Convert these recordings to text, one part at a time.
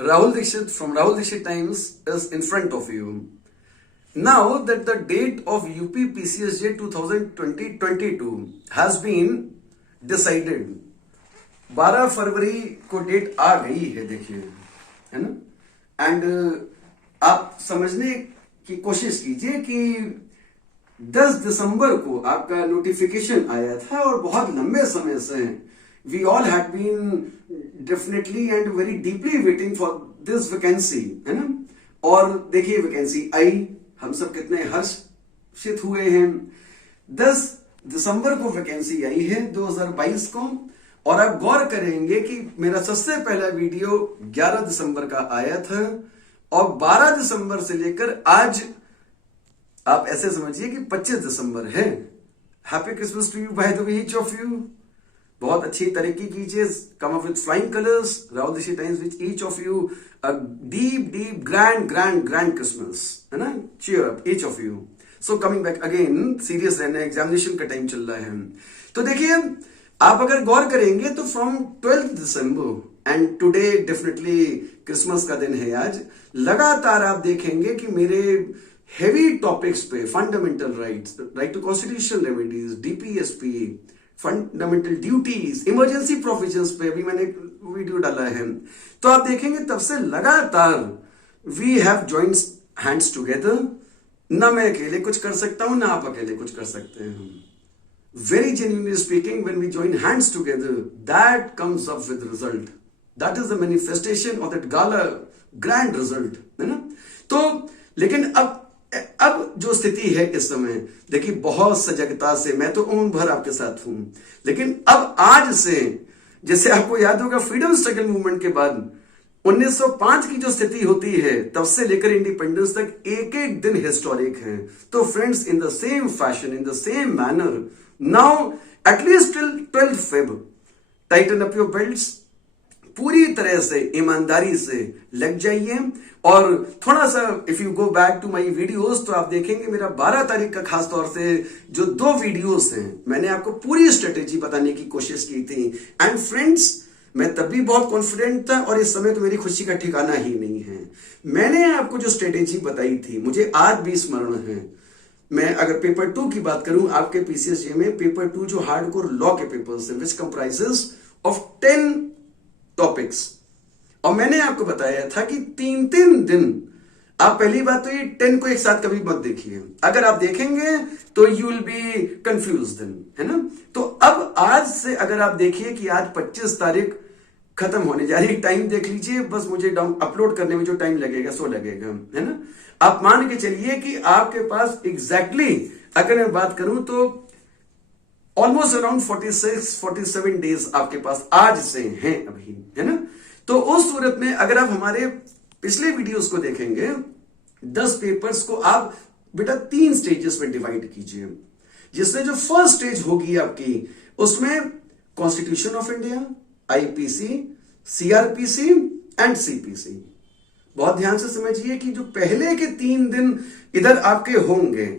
Rahul Dixit from Rahul Dixit Times is in front of you. Now that the date of UP-PCSJ 2020-22 has been decided, 12 फरवरी को date आ गई है, देखिए, है ना। And आप समझने की कोशिश कीजिए कि 10 दिसंबर को आपका नोटिफिकेशन आया था और बहुत लंबे समय से we all had been definitely and very deeply waiting for this vacancy, है ना। और देखिए वैकेंसी आई, हम सब कितने हर्षित हुए हैं। 10 दिसंबर को वैकेंसी आई है 2022 को, और आप गौर करेंगे कि मेरा सबसे पहला वीडियो 11 दिसंबर का आया था और 12 दिसंबर से लेकर आज आप ऐसे समझिए कि 25 दिसंबर है। Happy Christmas to you by the way each of you. बहुत अच्छी तरक्की कीजिए, come up with flying colours. Rahul Dikshit Times with each of you a deep grand Christmas, है ना। Cheer up each of you. So coming back again, serious रहना, examination का time चल रहा है। तो देखिए, आप अगर गौर करेंगे तो from 12 December and today definitely Christmas का दिन है आज, लगातार आप देखेंगे कि मेरे हेवी टॉपिक्स पे, fundamental rights, right to constitutional remedies, DPSP, fundamental duties, emergency provisions पे अभी मैंने वीडियो डाला है। तो आप देखेंगे तब से लगातार we have joined hands together. ना मैं अकेले कुछ कर सकता हूं, ना आप अकेले कुछ कर सकते हैं। Very genuinely speaking, when we join hands together, that comes up with result. That is the manifestation of that gala grand result, है ना। तो लेकिन अब जो स्थिति है इस समय, देखिए बहुत सजगता से, मैं तो उम्र भर आपके साथ हूं, लेकिन अब आज से, जैसे आपको याद होगा फ्रीडम स्ट्रगल मूवमेंट के बाद 1905 की जो स्थिति होती है, तब से लेकर इंडिपेंडेंस तक एक एक दिन हिस्टोरिक है। तो friends, in the same fashion, in the same manner, now at least till 12 Feb, Titan up your belts, पूरी तरह से ईमानदारी से लग जाइए। और थोड़ा सा if you go back to my videos, तो आप देखेंगे मेरा 12 तारीख का खास तौर से जो 2 वीडियोस हैं, मैंने आपको पूरी स्ट्रेटेजी बताने की कोशिश की थी। एंड फ्रेंड्स, मैं तब भी बहुत कॉन्फिडेंट था और इस समय तो मेरी खुशी का ठिकाना ही नहीं है। मैंने आपको जो स्ट्रेटेजी बताई थी, मुझे आज भी स्मरण है। मैं अगर पेपर 2 की बात करूं, आपके पीसीएसजे में पेपर 2 जो हार्डकोर लॉ के पेपर्स हैं, विच कंप्राइजेस ऑफ 10 टॉपिक्स, और मैंने आपको बताया था कि 3-3 दिन, आप पहली बात तो ये 10 को एक साथ कभी मत देखिए। अगर आप देखेंगे तो you will be confuse then, है ना। तो अब आज से अगर आप देखिए कि आज 25 तारीख खत्म होने जा रही, टाइम देख लीजिए, बस मुझे अपलोड करने में जो टाइम लगेगा सो लगेगा, है ना। आप मान के चलिए कि आपके पास एग्जैक्टली अगर मैं बात करूं तो ऑलमोस्ट अराउंड 46-47 डेज आपके पास आज से हैं अभी, है ना। तो उस सूरत में अगर आप हमारे पिछले वीडियोस को देखेंगे, 10 पेपर्स को आप बेटा 3 स्टेजेस में डिवाइड कीजिए, जिसमें जो फर्स्ट स्टेज होगी आपकी, उसमें constitution of India, IPC, CrPC and CPC. बहुत ध्यान से समझिए कि जो पहले के 3 दिन इधर आपके होंगे,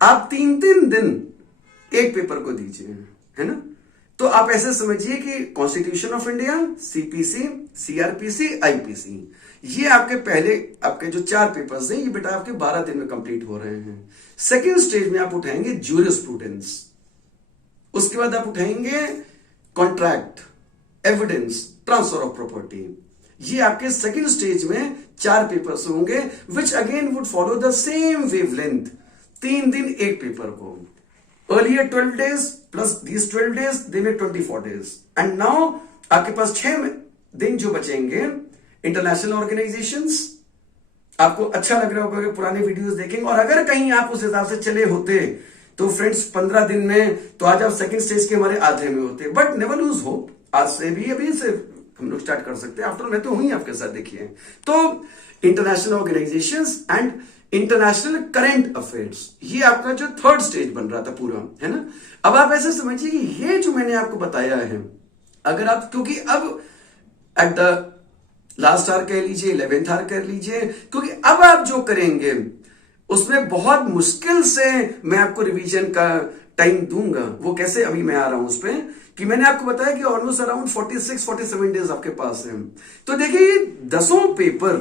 आप 3-3 दिन एक पेपर को दीजिए, है ना। तो आप ऐसे समझिए कि constitution of India, CPC, CrPC, IPC, ये आपके पहले आपके जो 4 पेपर्स हैं, ये बेटा आपके 12 दिन में कंप्लीट हो रहे हैं। सेकेंड स्टेज में आप उठाएंगे ज्यूरिस्प्रूडेंस, उसके बाद आप उठाएंगे contract, evidence, transfer of property. ये आपके सेकेंड स्टेज में 4 पेपर्स होंगे, which again would follow the same wavelength, 3 दिन एक पेपर को। Earlier 12 days plus these 12 days, they make 24 days, and now आपके पास 6 दिन जो बचेंगे। इंटरनेशनल ऑर्गेनाइजेशंस, आपको अच्छा लग रहा होगा पुराने वीडियोस देखेंगे, और अगर कहीं आप उस हिसाब से चले होते तो फ्रेंड्स 15 दिन में तो आज आप सेकंड स्टेज के हमारे आधे में होते। बट नेवर लूज होप, आज से भी अभी से हम लोग स्टार्ट कर सकते हैं। आफ्टर मैं तो हुई आपके साथ, देखिए। तो international organisations and international current affairs, ये आपका जो 3rd स्टेज बन रहा था पूरा, है ना। अब आप ऐसे समझिए कि ये जो मैंने आपको बताया है, अगर आप, क्योंकि अब एट द लास्ट आवर कह लीजिए, 11th आवर कह लीजिए, क्योंकि अब आप जो करेंगे उसमें बहुत मुश्किल से मैं आपको रिवीजन का टाइम दूंगा, वो कैसे, अभी मैं आ रहा हूं उस पर, कि मैंने आपको बताया कि ऑलमोस्ट अराउंड 46-47 डेज आपके पास है। तो देखिए 10 पेपर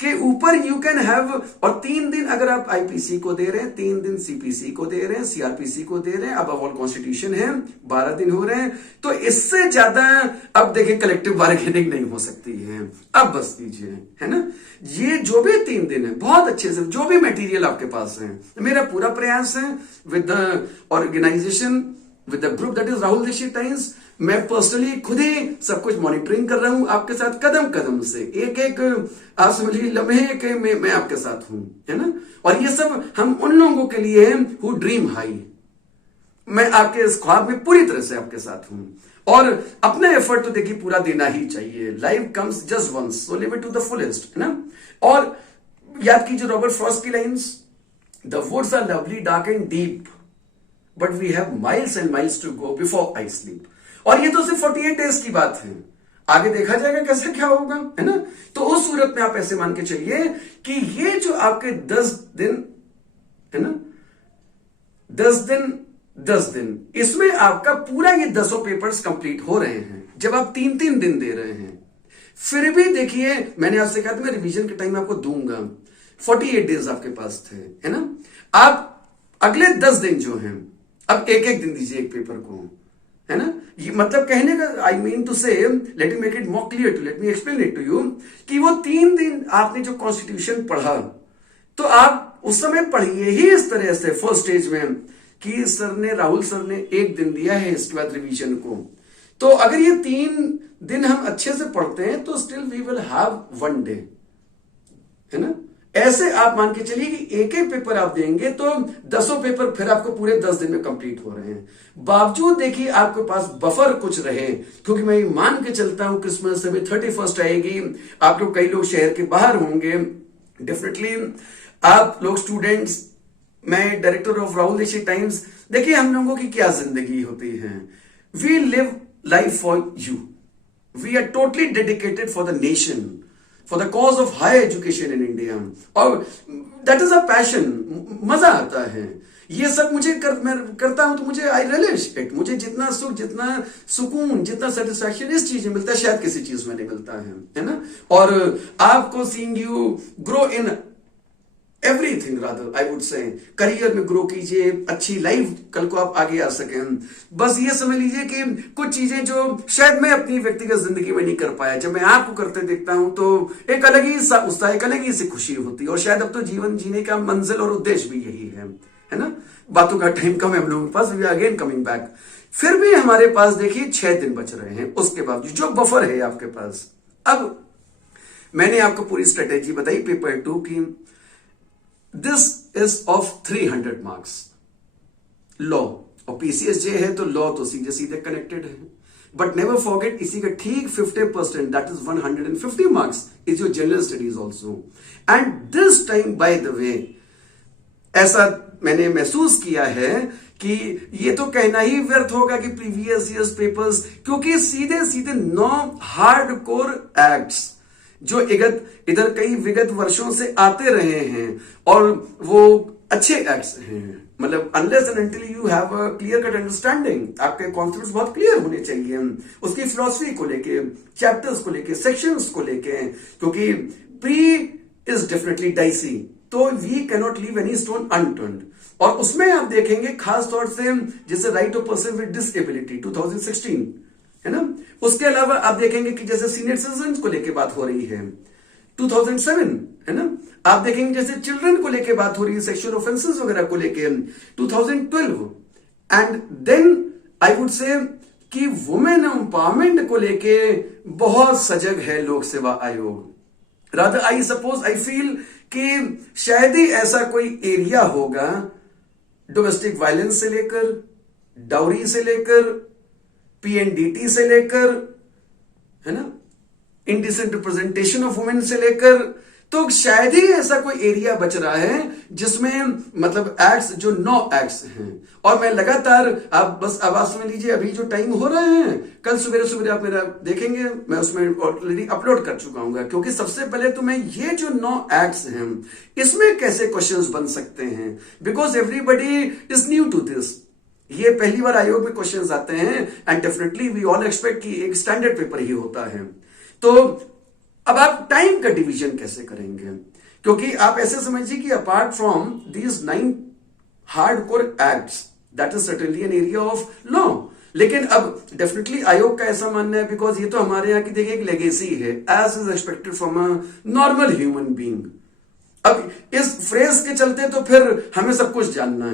के ऊपर यू कैन हैव, और 3 दिन अगर आप आईपीसी को दे रहे हैं, 3 दिन सीपीसी को दे रहे हैं, सीआरपीसी को दे रहे हैं, अब ऑल कॉन्स्टिट्यूशन है, 12 दिन हो रहे हैं, तो इससे ज्यादा अब देखिए कलेक्टिव बार्गेनिंग नहीं हो सकती है। अब बस कीजिए, है ना, ये जो भी 3 दिन है बहुत अच्छे से, जो भी मटेरियल आपके पास है, मेरा पूरा प्रयास है with the organisation, with the group that is Rahul Dikshit Times, मैं पर्सनली खुद ही सब कुछ मॉनिटरिंग कर रहा हूं आपके साथ, कदम कदम से, एक एक आप समझ लीजिए लम्हे के मैं आपके साथ हूं, है ना। और ये सब हम उन लोगों के लिए हैं हु ड्रीम हाई। मैं आपके इस ख्वाब में पूरी तरह से आपके साथ हूं, और अपना एफर्ट तो देखिए पूरा देना ही चाहिए। Life comes just once, so live it to the fullest, है ना। और याद कीजिए रॉबर्ट फ्रॉस्ट की lines, the woods are lovely dark and deep but we have miles and miles to go before I sleep. और ये तो सिर्फ 48 डेज की बात है, आगे देखा जाएगा कैसे क्या होगा, है ना। तो उस सूरत में आप ऐसे मान के चलिए कि ये जो आपके 10 दिन है ना, 10 दिन इसमें आपका पूरा ये 10 पेपर्स कंप्लीट हो रहे हैं जब आप 3-3 दिन दे रहे हैं। फिर भी देखिए मैंने आपसे कहा था मैं रिवीजन के टाइम आपको दूंगा, 48 डेज आपके पास थे, है ना। आप अगले 10 दिन जो हैं, अब एक दिन दीजिए एक पेपर को, है ना। ये मतलब कहने का I mean to say, let me make it more clear to, let me explain it to you, कि वो 3 दिन आपने जो कॉन्स्टिट्यूशन पढ़ा, तो आप उस समय पढ़िए ही इस तरह से फर्स्ट स्टेज में कि राहुल सर ने 1 दिन दिया है इसके बाद रिवीजन को। तो अगर ये 3 दिन हम अच्छे से पढ़ते हैं तो still we will have 1 day, है ना। ऐसे आप मान के चलिए कि एक पेपर आप देंगे तो 10 पेपर फिर आपको पूरे 10 दिन में कंप्लीट हो रहे हैं। बावजूद देखिए आपके पास बफर कुछ रहे, क्योंकि मैं मान के चलता हूं क्रिसमस से 31 आएगी, आप लोग कई लोग शहर के बाहर होंगे, डेफिनेटली आप लोग स्टूडेंट्स, मैं director of Rahul Dikshit Times, देखिए हम लोगों की क्या जिंदगी होती है, we live life for you, we are totally dedicated for the nation, for the cause of higher education in India, और that is a passion, मजा आता है ये सब मुझे मैं करता हूं तो मुझे आई रियलाइज इट, मुझे जितना सुख, जितना सुकून, जितना सेटिस्फैक्शन इस चीज में मिलता है शायद किसी चीज में नहीं मिलता है ना। और आपको seeing you grow in everything, rather I would से, करियर में ग्रो कीजिए, अच्छी लाइफ कल को आप आगे आ सकें। बस ये समझ लीजिए कि कुछ चीजें जो शायद मैं अपनी व्यक्तिगत जिंदगी में नहीं कर पाया, जब मैं आपको करते देखता हूं तो एक अलग ही सा उत्साह, एक अलग ही सी खुशी होती है। और शायद अब तो जीवन जीने का मंजिल और उद्देश्य भी यही है ना। बातों का टाइम कम है हम लोगों के पास, we are again coming back. फिर भी हमारे पास देखिए 6 दिन बच रहे हैं, उसके बाद जो बफर है आपके पास। अब मैंने आपको पूरी स्ट्रेटेजी बताई पेपर 2 की। This is of 300 marks law, और पीसीएसजे है तो लॉ तो सीधे सीधे कनेक्टेड है। बट नेवर फॉरगेट, इसी का ठीक 50%, that is 150 marks is your general studies also. And this time bye the वे, ऐसा मैंने महसूस किया है कि ये तो कहना ही व्यर्थ होगा कि प्रीवियस ईयर्स पेपर्स, क्योंकि सीधे सीधे 9 हार्डकोर एक्ट्स जो इधर कई विगत वर्षों से आते रहे हैं, और वो अच्छे एक्ट्स हैं, मतलब unless and until you have a clear cut understanding, आपके कॉन्सेप्ट्स बहुत क्लियर होने चाहिए उसकी फिलॉसफी को लेके, चैप्टर्स को लेके, सेक्शंस को लेके, क्योंकि प्री इज डेफिनेटली डाइसी, तो we can not leave any stone unturned. और उसमें आप देखेंगे खास तौर से जैसे right of person with disability 2016, है ना। उसके अलावा आप देखेंगे कि जैसे सीनियर सिटीजन को लेके बात हो रही है 2007, है ना। आप देखेंगे जैसे चिल्ड्रन को लेके बात हो रही है, सेक्सुअल ऑफेंसेस वगैरह को लेके 2012। एंड देन आई वुड से कि वुमेन एम्पावरमेंट को लेके बहुत सजग है लोक सेवा आयोग। Rather I suppose, I feel कि शायद ही ऐसा कोई एरिया होगा, डोमेस्टिक वायलेंस से लेकर, डाउरी से लेकर, पीएनडीटी से लेकर, है ना, इंडिसेंट रिप्रेजेंटेशन ऑफ वुमेन से लेकर, तो शायद ही ऐसा कोई एरिया बच रहा है जिसमें मतलब एक्ट्स जो 9 एक्ट्स हैं। और मैं लगातार, आप बस आवाज समझ लीजिए, अभी जो टाइम हो रहा है, कल सवेरे आप मेरा देखेंगे, मैं उसमें ऑलरेडी अपलोड कर चुका हूं, क्योंकि सबसे पहले तो मैं ये जो 9 एक्ट्स हैं इसमें कैसे क्वेश्चंस बन सकते हैं, because everybody is new to this, ये पहली बार आयोग में क्वेश्चंस आते हैं and definitely we all expect कि एक स्टैंडर्ड पेपर ही होता है। तो अब आप टाइम का डिवीजन कैसे करेंगे, क्योंकि आप ऐसे समझिए कि apart from these 9 hardcore acts that is certainly an area of law, लेकिन अब डेफिनेटली आयोग का ऐसा मानना है, बिकॉज ये तो हमारे यहाँ की देखिए एक लेगेसी है, as is expected from a normal human being. अब इस फ्रेज के चलते तो फिर हमें सब कुछ जानना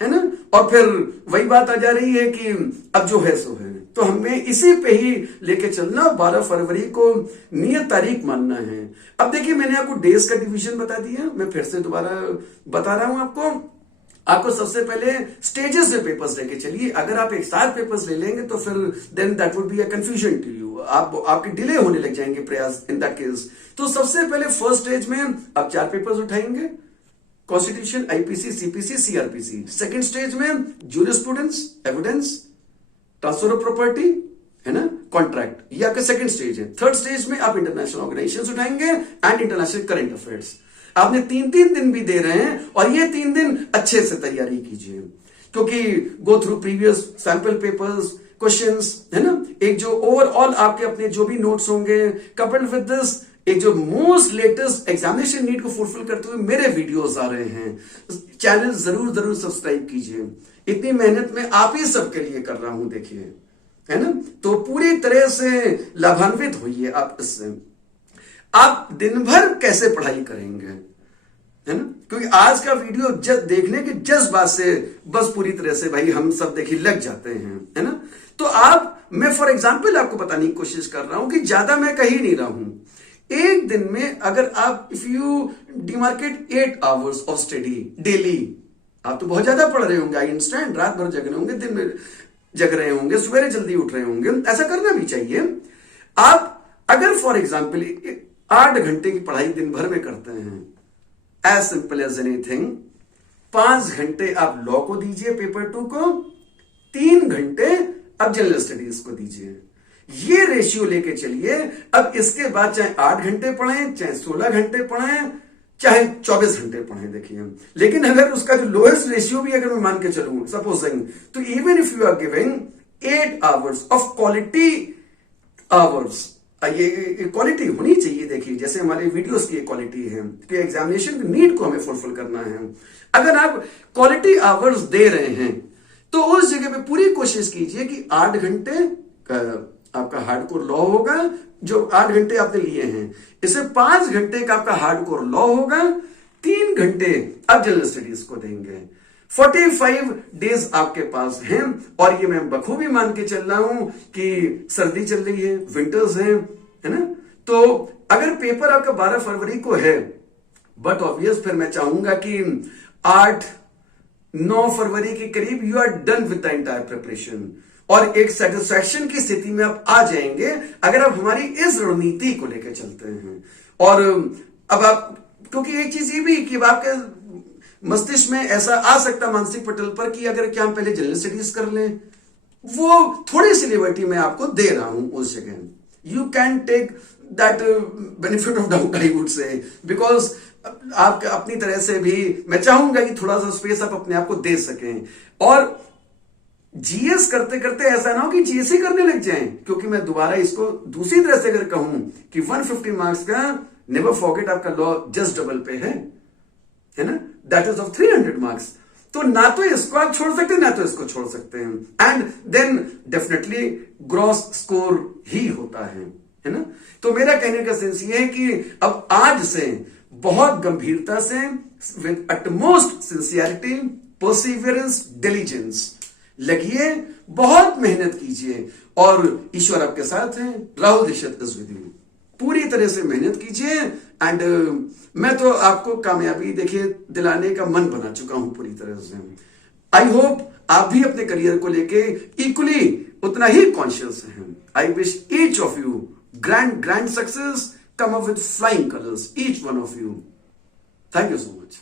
है ना, और फिर वही बात आ जा रही है कि अब जो है सो है, तो हमें इसी पे ही लेके चलना, 12 फरवरी को नियत तारीख मानना है। अब देखिए मैंने आपको डेज का डिवीजन बता दिया, मैं फिर से दोबारा बता रहा हूं आपको सबसे पहले स्टेजेस में पेपर्स लेके चलिए। अगर आप एक साथ पेपर्स ले लेंगे तो फिर then that would be a confusion to you, आपके डिले होने लग जाएंगे प्रयास इन दैट केस। तो सबसे पहले फर्स्ट स्टेज में आप 4 पेपर्स उठाएंगे, constitution, IPC, CPC, CrPC. Second stage में jurisprudence, evidence, transfer of property, है ना, कॉन्ट्रैक्ट, ये आपका सेकंड स्टेज है। थर्ड स्टेज में आप इंटरनेशनल ऑर्गेनाइजेशंस उठाएंगे एंड इंटरनेशनल करंट अफेयर्स। आपने 3-3 दिन भी दे रहे हैं और ये 3 दिन अच्छे से तैयारी कीजिए, क्योंकि go through previous sample papers, questions, है ना, एक जो ओवरऑल आपके अपने जो भी नोट्स होंगे, कपल्ड विद दिस एक जो मोस्ट लेटेस्ट एग्जामिनेशन नीड को फुलफिल करते हुए मेरे वीडियोस आ रहे हैं। चैनल जरूर सब्सक्राइब कीजिए, इतनी मेहनत मैं आप ही सबके लिए कर रहा हूं, देखिए, है ना, तो पूरी तरह से लाभान्वित होइए आप इससे। आप दिन भर कैसे पढ़ाई करेंगे, है ना, क्योंकि आज का वीडियो देखने के जज्बात से बस पूरी तरह से भाई हम सब देखिए लग जाते हैं, है ना। तो मैं फॉर एग्जांपल आपको बताने की कोशिश कर रहा हूं कि ज्यादा मैं कह ही नहीं रहा हूं। एक दिन में अगर आप if you demarcate 8 hours of study daily, आप तो बहुत ज्यादा पढ़ रहे होंगे, आई अंडरस्टैंड, रात भर जग रहे होंगे, दिन में जग रहे होंगे, सवेरे जल्दी उठ रहे होंगे, ऐसा करना भी चाहिए। आप अगर फॉर एग्जाम्पल 8 घंटे की पढ़ाई दिन भर में करते हैं, एज सिंपल एज एनीथिंग, 5 घंटे आप लॉ को दीजिए पेपर 2 को, 3 घंटे आप जनरल स्टडीज को दीजिए, ये रेशियो लेके चलिए। अब इसके बाद चाहे 8 घंटे पढ़ें, चाहे 16 घंटे पढ़ें, चाहे 24 घंटे पढ़ें, देखिए, लेकिन अगर उसका जो लोएस्ट रेशियो भी अगर मैं मान के चलूं सपोजिंग, तो even if you are giving 8 hours of quality hours, ये क्वालिटी होनी चाहिए, देखिए जैसे हमारे वीडियोस की क्वालिटी है कि एग्जामिनेशन की नीड को हमें फुलफिल करना है। अगर आप क्वालिटी आवर्स दे रहे हैं तो उस जगह पे पूरी कोशिश कीजिए कि 8 घंटे आपका हार्डकोर लॉ होगा, जो 8 घंटे आपने लिए हैं, इससे 5 घंटे का आपका हार्डकोर लॉ होगा, 3 घंटे आप जनरल स्टडीज को देंगे। 45 डेज आपके पास हैं, और ये मैं बखूबी मान के चल रहा हूं कि सर्दी चल रही है, विंटर्स हैं, है ना। तो अगर पेपर आपका 12 फरवरी को है, बट ऑब्वियस फिर मैं चाहूंगा कि 8-9 फरवरी के करीब you are done with the entire preparation, और एक सेटिस्फैक्शन की स्थिति में आप आ जाएंगे अगर आप हमारी इस रणनीति को लेकर चलते हैं। और अब आप, क्योंकि एक चीज ये भी कि आपके मस्तिष्क में ऐसा आ सकता मानसिक पटल पर कि अगर क्या हम पहले जनरल स्टडीज कर लें, वो थोड़ी सी लिबर्टी मैं आपको दे रहा हूं उस जगह। You can take that benefit of doubt, I would say, because आप अपनी तरह से भी मैं चाहूंगा कि थोड़ा सा स्पेस आप अपने आप को दे सकें, और जीएस करते करते ऐसा ना हो कि जीएस ही करने लग जाएं, क्योंकि मैं दोबारा इसको दूसरी तरह से अगर कहूं कि 150 मार्क्स का नेवर फॉरगेट आपका लॉ जस्ट डबल पे है ना, दैट इज ऑफ 300 मार्क्स। तो ना तो इसको आप छोड़ सकते हैं, ना तो इसको छोड़ सकते हैं, and then definitely gross score ही होता है ना। तो मेरा कहने का सेंस ये है कि अब आज से बहुत गंभीरता से, with utmost sincerity, perseverance, diligence लगिए, बहुत मेहनत कीजिए, और ईश्वर आपके साथ है, Rahul Dikshit is with you. पूरी तरह से मेहनत कीजिए, एंड मैं तो आपको कामयाबी देखिए दिलाने का मन बना चुका हूं पूरी तरह से। आई होप आप भी अपने करियर को लेके इक्वली उतना ही कॉन्शियस हैं। I wish each of you grand success, come up with flying colors, each one of you. Thank you so much.